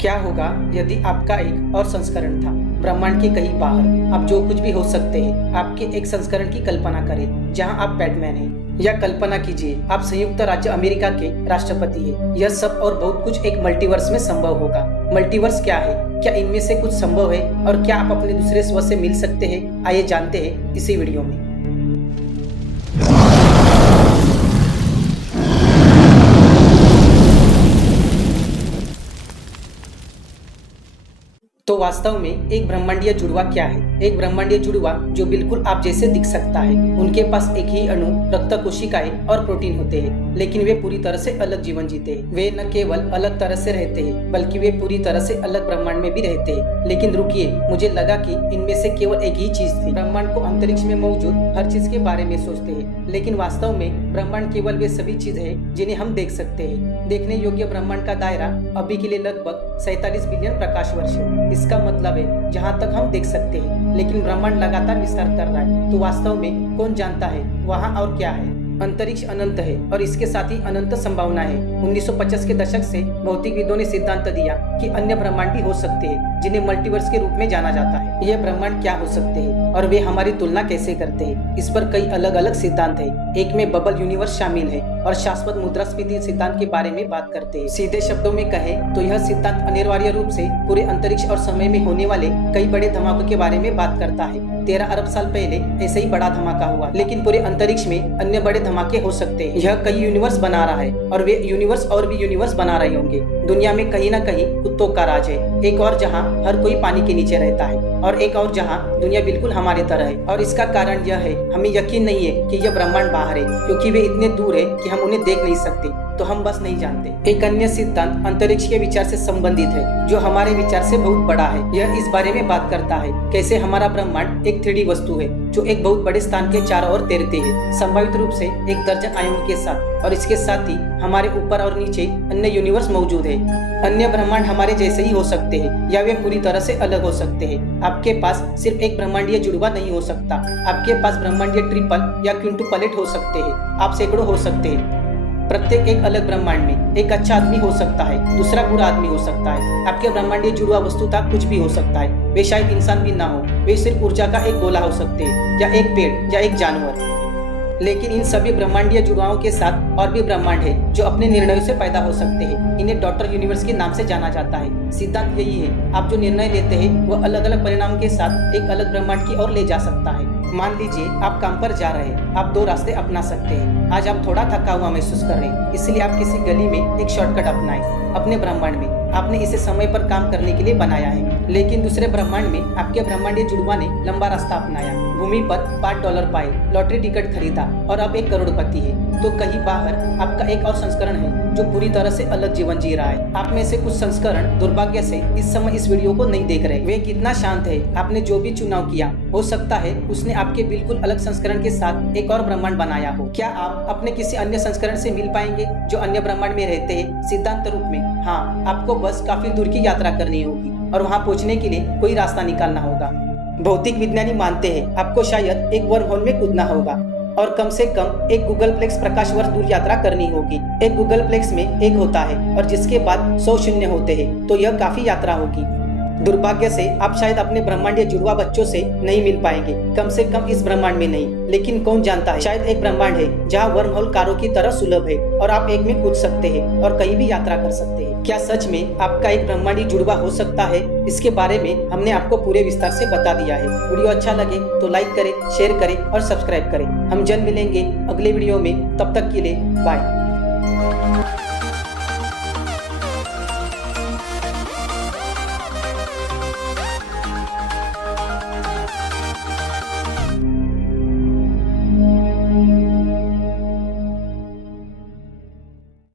क्या होगा यदि आपका एक और संस्करण था ब्रह्मांड के कहीं बाहर। आप जो कुछ भी हो सकते हैं, आपके एक संस्करण की कल्पना करें जहां आप बैटमैन हैं, या कल्पना कीजिए आप संयुक्त राज्य अमेरिका के राष्ट्रपति हैं। यह सब और बहुत कुछ एक मल्टीवर्स में संभव होगा। मल्टीवर्स क्या है, क्या इनमें से कुछ संभव है और क्या आप अपने दूसरे स्व से मिल सकते हैं? आइए जानते हैं इसी वीडियो में। तो वास्तव में एक ब्रह्मांडीय जुड़वा क्या है? एक ब्रह्मांडीय जुड़वा जो बिल्कुल आप जैसे दिख सकता है। उनके पास एक ही अणु, रक्त कोशिकाएं और प्रोटीन होते हैं, लेकिन वे पूरी तरह से अलग जीवन जीते हैं। वे न केवल अलग तरह से रहते हैं, बल्कि वे पूरी तरह से अलग ब्रह्मांड में भी रहते हैं। लेकिन रुकिए, मुझे लगा कि इनमें से केवल एक ही चीज थी। ब्रह्मांड को अंतरिक्ष में मौजूद हर चीज के बारे में सोचते हैं, लेकिन वास्तव में ब्रह्मांड केवल वे सभी चीज है जिन्हें हम देख सकते हैं। देखने योग्य ब्रह्मांड का दायरा अभी के लिए लगभग 47 बिलियन प्रकाश वर्ष है। इसका मतलब है जहाँ तक हम देख सकते हैं, लेकिन ब्रह्मांड लगातार विस्तार कर रहा है। तो वास्तव में कौन जानता है वहाँ और क्या है? अंतरिक्ष अनंत है और इसके साथ ही अनंत संभावना है। 1950 के दशक से भौतिकविदों ने सिद्धांत दिया कि अन्य ब्रह्मांड भी हो सकते हैं, जिन्हें मल्टीवर्स के रूप में जाना जाता है। यह ब्रह्मांड क्या हो सकते हैं और वे हमारी तुलना कैसे करते हैं? इस पर कई अलग अलग सिद्धांत है। एक में बबल यूनिवर्स शामिल है और शाश्वत मुद्रास्फीति सिद्धांत के बारे में बात करते हैं। सीधे शब्दों में कहे तो यह सिद्धांत अनिवार्य रूप से पूरे अंतरिक्ष और समय में होने वाले कई बड़े धमाकों के बारे में बात करता है। 13 अरब साल पहले ऐसे ही बड़ा धमाका हुआ, लेकिन पूरे अंतरिक्ष में अन्य बड़े धमाके हो सकते हैं। यह कई यूनिवर्स बना रहा है और वे यूनिवर्स और भी यूनिवर्स बना रहे होंगे। दुनिया में कहीं ना कहीं कुत्तों का राज है। एक और जहां हर कोई पानी के नीचे रहता है और एक और जहां दुनिया बिल्कुल हमारी तरह है। और इसका कारण यह है, हमें यकीन नहीं है कि यह ब्रह्मांड बाहर है, क्योंकि वे इतने दूर है कि हम उन्हें देख नहीं सकते। तो हम बस नहीं जानते। एक अन्य सिद्धांत अंतरिक्ष के विचार से संबंधित है, जो हमारे विचार से बहुत बड़ा है। यह इस बारे में बात करता है कैसे हमारा ब्रह्मांड एक 3D वस्तु है जो एक बहुत बड़े स्थान के चारों ओर तैरती है, संभावित रूप से एक दर्जन आयामों के साथ। और इसके साथ ही हमारे ऊपर और नीचे अन्य यूनिवर्स मौजूद है। अन्य ब्रह्मांड हमारे जैसे ही हो सकते हैं या वे पूरी तरह से अलग हो सकते हैं। आपके पास सिर्फ एक ब्रह्मांडीय जुड़वा नहीं हो सकता, आपके पास ब्रह्मांडीय ट्रिपल या क्विंटुपलेट हो सकते हैं। आप सैकड़ों हो सकते हैं। प्रत्येक एक अलग ब्रह्मांड में एक अच्छा आदमी हो सकता है, दूसरा बुरा आदमी हो सकता है। आपके ब्रह्मांडीय जुड़वा वस्तुतः कुछ भी हो सकता है। वे शायद इंसान भी ना हो, वे सिर्फ ऊर्जा का एक गोला हो सकते हैं, या एक पेड़ या एक जानवर। लेकिन इन सभी ब्रह्मांडीय जुड़वाओं के साथ और भी ब्रह्मांड है जो अपने निर्णयों से पैदा हो सकते हैं। इन्हें डॉटर यूनिवर्स के नाम से जाना जाता है। सिद्धांत यही है, आप जो निर्णय लेते हैं वह अलग अलग परिणाम के साथ एक अलग ब्रह्मांड की ओर ले जा सकता है। मान लीजिए आप काम पर जा रहे हैं, आप 2 रास्ते अपना सकते हैं। आज आप थोड़ा थका हुआ महसूस कर रहे हैं, इसलिए आप किसी गली में एक शॉर्टकट अपनाएं। अपने ब्रह्मांड में आपने इसे समय पर काम करने के लिए बनाया है, लेकिन दूसरे ब्रह्मांड में आपके ब्रह्मांडीय जुड़वा ने लंबा रास्ता अपनाया, भूमि पर $5 पाए, लॉटरी टिकट खरीदा और अब एक करोड़पति है। तो कहीं बाहर आपका एक और संस्करण है जो पूरी तरह से अलग जीवन जी रहा है। आप में से कुछ संस्करण दुर्भाग्य से इस समय इस वीडियो को नहीं देख रहे। वे कितना शांत है। आपने जो भी चुनाव किया, हो सकता है उसने आपके बिल्कुल अलग संस्करण के साथ एक और ब्रह्मांड बनाया हो। क्या आप अपने किसी अन्य संस्करण से मिल पाएंगे जो अन्य ब्रह्मांड में रहते हैं? सिद्धांत रूप में हाँ, आपको बस काफी दूर की यात्रा करनी होगी और वहाँ पहुँचने के लिए कोई रास्ता निकालना होगा। भौतिक विज्ञानी मानते हैं आपको शायद एक वर्म होल में कूदना होगा और कम से कम एक गूगलप्लेक्स प्रकाश वर्ष दूर यात्रा करनी होगी। एक गूगलप्लेक्स में एक होता है और जिसके बाद 100 शून्य होते हैं, तो यह काफी यात्रा होगी। दुर्भाग्य से आप शायद अपने ब्रह्मांडीय जुड़वा बच्चों से नहीं मिल पाएंगे, कम से कम इस ब्रह्मांड में नहीं। लेकिन कौन जानता है, शायद एक ब्रह्मांड है जहाँ वर्म होल कारों की तरह सुलभ है और आप एक में कूद सकते हैं और कहीं भी यात्रा कर सकते हैं। क्या सच में आपका एक ब्रह्मांडीय जुड़वा हो सकता है? इसके बारे में हमने आपको पूरे विस्तार से बता दिया है। वीडियो अच्छा लगे तो लाइक करें, शेयर करें और सब्सक्राइब करें। हम जल्द मिलेंगे अगले वीडियो में, तब तक के लिए बाय।